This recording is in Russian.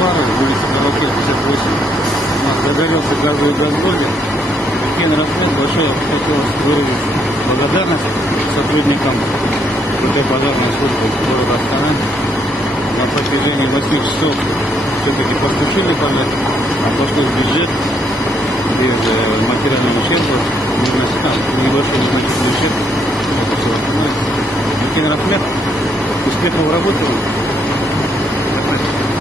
тротуара, улица Кроваке, 58. У нас загорелся газовый газболер. Кен Рахмет, большое хотелось выразить благодарность сотрудникам противопожарной службы города Астана. На протяжении 8 часов все-таки потушили пожар, а то, что в бюджет без материального ущерба небольшой незначительный ущерб, это все остальное. Кен Рахмет, успехов в работе.